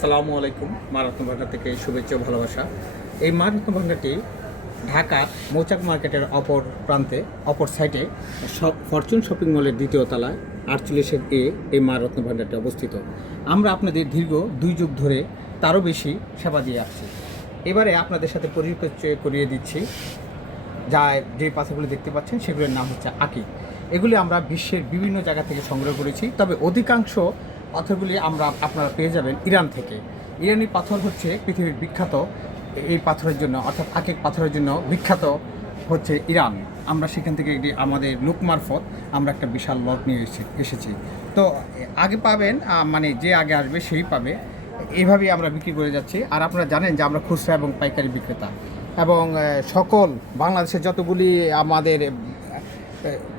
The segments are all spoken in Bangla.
আসসালামু আলাইকুম। মা রত্ন ভান্ডার থেকে শুভেচ্ছা ও ভালোবাসা। এই মা রত্ন ভান্ডারটি ঢাকার মৌচাক মার্কেটের অপর প্রান্তে অপর সাইডে ফরচুন শপিং মলের দ্বিতীয় তলায় 48 এই মা রত্ন ভান্ডারটি অবস্থিত। আমরা আপনাদের দীর্ঘ 2 যুগ ধরে তারও বেশি সেবা দিয়ে আসছি। এবারে আপনাদের সাথে পরিচয় করিয়ে দিচ্ছি। যে পাথরগুলো দেখতে পাচ্ছেন সেগুলোর নাম হচ্ছে আকি। এগুলি আমরা বিশ্বের বিভিন্ন জায়গা থেকে সংগ্রহ করেছি, তবে অধিকাংশ পাথরগুলি আপনারা পেয়ে যাবেন ইরান থেকে। ইরানি পাথর হচ্ছে পৃথিবীর বিখ্যাত এই পাথরের জন্য, অর্থাৎ আকিক পাথরের জন্য বিখ্যাত হচ্ছে ইরান। আমরা সেখান থেকে আমাদের লোক মারফত আমরা একটা বিশাল লট নিয়ে এসেছি। তো আগে পাবেন, মানে যে আগে আসবে সেই পাবে, এভাবেই আমরা বিক্রি করে যাচ্ছি। আর আপনারা জানেন যে আমরা খুচরা এবং পাইকারি বিক্রেতা, এবং সকল বাংলাদেশের যতগুলি আমাদের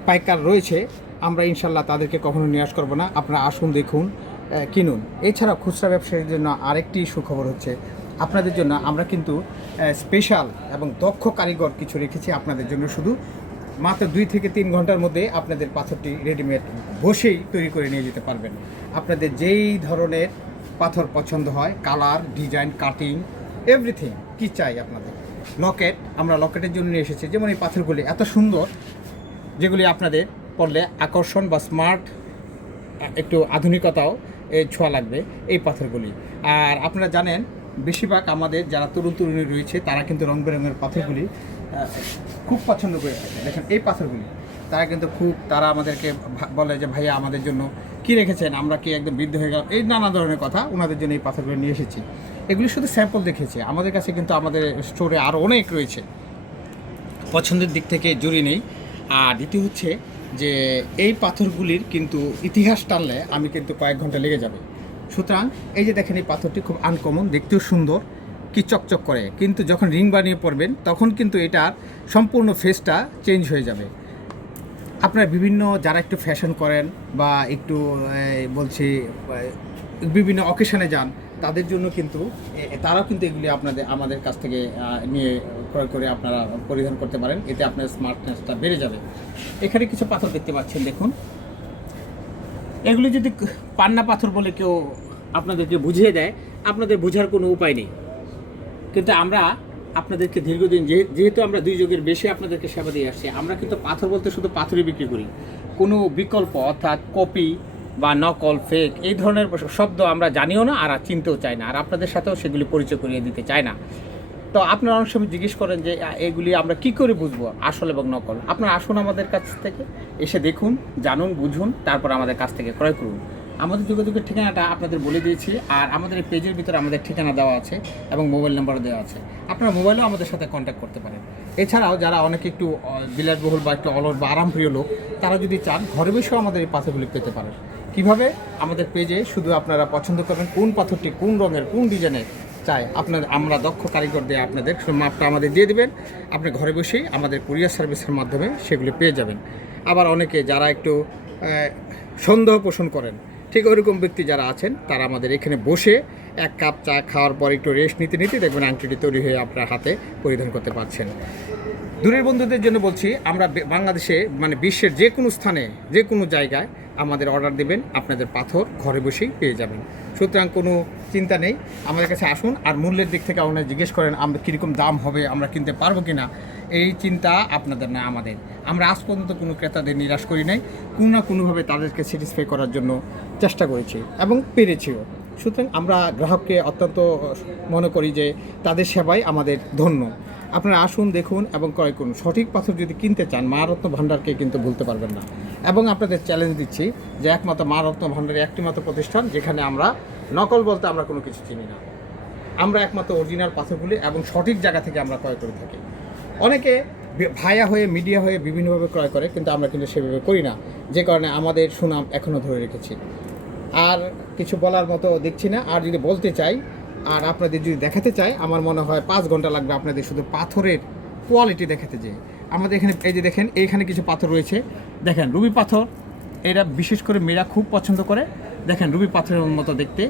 পাইকার রয়েছে আমরা ইনশাল্লাহ তাদেরকে কখনো নিরাশ করব না। আপনারা আসুন, দেখুন, কিনুন। এছাড়া খুচরা ব্যবসায়ীর জন্য আরেকটি সুখবর হচ্ছে আপনাদের জন্য আমরা কিন্তু স্পেশাল এবং দক্ষ কারিগর কিছু রেখেছি আপনাদের জন্য। শুধু মাত্র 2 থেকে 3 ঘন্টার মধ্যে আপনাদের পাথরটি রেডিমেড বসেই তৈরি করে নিয়ে যেতে পারবেন। আপনাদের যেই ধরনের পাথর পছন্দ হয়, কালার, ডিজাইন, কাটিং, এভরিথিং কি চাই আপনাদের। লকেট, আমরা লকেটের জন্য নিয়ে এসেছি। যেমন এই পাথরগুলি এত সুন্দর, যেগুলি আপনাদের পড়লে আকর্ষণ বা স্মার্ট, একটু আধুনিকতাও ছোঁয়া লাগবে এই পাথরগুলি। আর আপনারা জানেন বেশিরভাগ আমাদের যারা তরুণ তরুণী রয়েছে তারা কিন্তু রং বেরঙের পাথরগুলি খুব পছন্দ করে থাকে। দেখেন এই পাথরগুলি তারা আমাদেরকে বলে যে ভাইয়া আমাদের জন্য কি রেখেছেন, আমরা কি একদম বৃদ্ধ হয়ে গেলাম, এই নানা ধরনের কথা। ওনাদের জন্য এই পাথরগুলো নিয়ে এসেছি। এগুলি শুধু স্যাম্পল দেখেছি, আমাদের কাছে কিন্তু আমাদের স্টোরে আরও অনেক রয়েছে, পছন্দের দিক থেকে জুড়ি নেই। আর দ্বিতীয় হচ্ছে যে এই পাথরগুলির কিন্তু ইতিহাস টানলে আমি কিন্তু কয়েক ঘন্টা লেগে যাবে। সুতরাং এই যে দেখেন এই পাথরটি খুব আনকমন, দেখতেও সুন্দর, কি চকচক করে, কিন্তু যখন রিং বানিয়ে পড়বেন তখন কিন্তু এটার সম্পূর্ণ ফেসটা চেঞ্জ হয়ে যাবে। আপনারা বিভিন্ন যারা একটু ফ্যাশন করেন বা একটু বিভিন্ন অকেশনে যান, তাদের জন্য কিন্তু তারাও কিন্তু এগুলি আমাদের কাছ থেকে নিয়ে ক্রয় করে আপনারা পরিধান করতে পারেন। এতে আপনার স্মার্টনেসটা বেড়ে যাবে। এখানে কিছু পাথর দেখতে পাচ্ছেন, দেখুন। এগুলি যদি পান্না পাথর বলে কেউ আপনাদেরকে বুঝিয়ে দেয়, আপনাদের বোঝার কোনো উপায় নেই। কিন্তু আমরা আপনাদেরকে দীর্ঘদিন যেহেতু আমরা 2 যুগের বেশি আপনাদেরকে সেবা দিয়ে আসছি, আমরা কিন্তু পাথর বলতে শুধু পাথরই বিক্রি করি। কোনো বিকল্প অর্থাৎ কপি বা নকল, ফেক এই ধরনের শব্দ আমরা জানিও না আর চিনতেও চাই না, আর আপনাদের সাথেও সেগুলি পরিচয় করিয়ে দিতে চাই না। তো আপনারা অনেক সময় জিজ্ঞেস করেন যে এগুলি আমরা কি করে বুঝবো আসল এবং নকল। আপনারা আসুন আমাদের কাছ থেকে, এসে দেখুন, জানুন, বুঝুন, তারপর আমাদের কাছ থেকে ক্রয় করুন। আমাদের যোগাযোগের ঠিকানাটা আপনাদের বলে দিয়েছি, আর আমাদের এই পেজের ভিতরে আমাদের ঠিকানা দেওয়া আছে এবং মোবাইল নাম্বারও দেওয়া আছে। আপনারা মোবাইলেও আমাদের সাথে কন্ট্যাক্ট করতে পারেন। এছাড়াও যারা অনেকে একটু বিলাসবহুল বা একটু অলস বা আরামপ্রিয় লোক, তারা যদি চান ঘরে বসেও আমাদের এই পাথরগুলি পেতে পারেন। কিভাবে? আমাদের পেজে শুধু আপনারা পছন্দ করবেন কোন পাথরটি কোন রঙের কোন ডিজাইনের চাই, আমরা দক্ষ কারিগর দিয়ে আপনাদের মাপটা আমাদের দিয়ে দেবেন। আপনি ঘরে বসেই আমাদের কুরিয়ার সার্ভিসের মাধ্যমে সেগুলি পেয়ে যাবেন। আবার অনেকে যারা একটু সন্দেহ পোষণ করেন, ঠিক ওইরকম ব্যক্তি যারা আছেন, তারা আমাদের এখানে বসে 1 কাপ চা খাওয়ার পর একটু রেস্ট নিতে নিতে দেখবেন আংটিটি তৈরি হয়ে আপনার হাতে পরিধান করতে পারছেন। দূরের বন্ধুদের জন্য বলছি, আমরা বাংলাদেশে মানে বিশ্বের যে কোনো স্থানে যে কোনো জায়গায় আমাদের অর্ডার দেবেন, আপনাদের পাথর ঘরে বসেই পেয়ে যাবেন। সুতরাং কোনো চিন্তা নেই, আমাদের কাছে আসুন। আর মূল্যের দিক থেকে আপনারা জিজ্ঞেস করেন আমরা কীরকম দাম হবে, আমরা কিনতে পারবো কি না, এই চিন্তা আপনাদের না আমাদের। আমরা আজ পর্যন্ত কোনো ক্রেতাদের নিরাশ করি নাই, কোনো না কোনোভাবে তাদেরকে স্যাটিসফাই করার জন্য চেষ্টা করেছি এবং পেরেছিও। সুতরাং আমরা গ্রাহককে অত্যন্ত মনে করি যে তাদের সেবাই আমাদের ধন্য। আপনারা আসুন, দেখুন এবং ক্রয় করুন। সঠিক পাথর যদি কিনতে চান, মা রত্ন ভান্ডারকে কিন্তু ভুলতে পারবেন না। এবং আপনাদের চ্যালেঞ্জ দিচ্ছি যে একমাত্র মা রত্ন ভান্ডারের একটি মাত্র প্রতিষ্ঠান যেখানে আমরা নকল বলতে আমরা কোনো কিছু চিনি না। আমরা একমাত্র অরিজিনাল পাথরগুলি এবং সঠিক জায়গা থেকে আমরা ক্রয় করে থাকি। অনেকে ভায়া হয়ে মিডিয়া হয়ে বিভিন্নভাবে ক্রয় করে, কিন্তু আমরা কিন্তু সেভাবে করি না, যে কারণে আমাদের সুনাম এখনও ধরে রেখেছি। আর কিছু বলার মতো দেখছি না। আর যদি বলতে চাই আর আপনাদের যদি দেখাতে চাই, আমার মনে হয় 5 ঘন্টা লাগবে আপনাদের শুধু পাথরের কোয়ালিটি দেখাতে যেয়ে। আমাদের এখানে এই যে দেখেন, এইখানে কিছু পাথর রয়েছে, দেখেন রুবি পাথর, এরা বিশেষ করে মেয়েরা খুব পছন্দ করে। দেখেন রুবি পাথরের মতো দেখতে।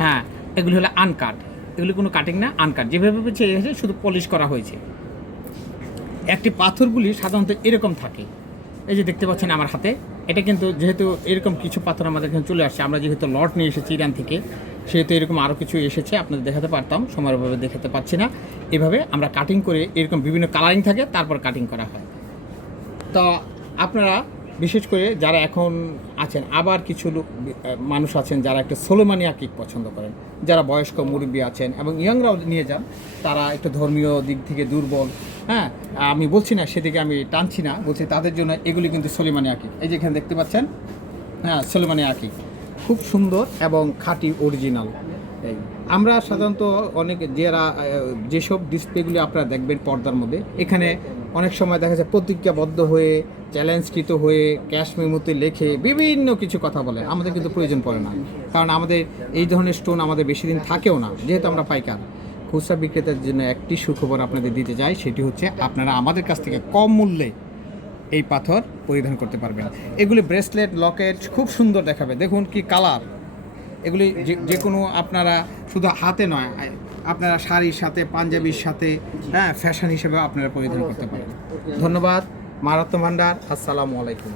হ্যাঁ, এগুলি হলো আনকাট, এগুলি কোনো কাটিং না, আনকাট। যেভাবে চেয়েছে শুধু পলিশ করা হয়েছে। একটি পাথরগুলি সাধারণত এরকম থাকে, এই যে দেখতে পাচ্ছেন আমার হাতে, এটা কিন্তু যেহেতু এরকম কিছু পাথর আমাদের এখানে চলে আসছে, আমরা যেহেতু লট নিয়ে এসেছি ইরান থেকে, সেহেতু এরকম আরও কিছু এসেছে, আপনাদের দেখাতে পারতাম, সময়ের অভাবে দেখাতে পারছি না। এভাবে আমরা কাটিং করে এরকম বিভিন্ন কালারিং থাকে, তারপর কাটিং করা হয়। তো আপনারা বিশেষ করে যারা এখন আছেন, আবার কিছু মানুষ আছেন যারা একটা সোলোমানি আকিক পছন্দ করেন, যারা বয়স্ক মুরব্বী আছেন এবং ইয়াংরাও নিয়ে যান, তারা একটু ধর্মীয় দিক থেকে দুর্বল, হ্যাঁ, আমি বলছি না সেদিকে আমি টানছি না, বলছি তাদের জন্য এগুলি কিন্তু সোলেমানি আকিক। এই যে এখানে দেখতে পাচ্ছেন, হ্যাঁ, সোলেমানি আকিক খুব সুন্দর এবং খাঁটি অরিজিনাল। এই আমরা সাধারণত অনেক যারা যেসব ডিসপ্লেগুলি আপনারা দেখবেন পর্দার মধ্যে, এখানে অনেক সময় দেখা যায় প্রতিজ্ঞাবদ্ধ হয়ে, চ্যালেঞ্জকৃত হয়ে, ক্যাশ মেমোতে লেখে বিভিন্ন কিছু কথা বলে। আমাদের কিন্তু প্রয়োজন পড়ে না, কারণ আমাদের এই ধরনের স্টোন আমাদের বেশি দিন থাকেও না, যেহেতু আমরা পাইকার। খুচরা বিক্রেতার জন্য একটি সুখবর আপনাদের দিতে চাই, সেটি হচ্ছে আপনারা আমাদের কাছ থেকে কম মূল্যে এই পাথর পরিধান করতে পারবেন। এগুলি ব্রেসলেট, লকেট খুব সুন্দর দেখাবে, দেখুন কি কালার। এগুলি যে কোনো আপনারা শুধু হাতে নয়, আপনারা শাড়ির সাথে, পাঞ্জাবির সাথে, হ্যাঁ, ফ্যাশন হিসেবে আপনারা পরিধান করতে পারেন। ধন্যবাদ। মা রত্ন ভান্ডার, আসসালামু আলাইকুম।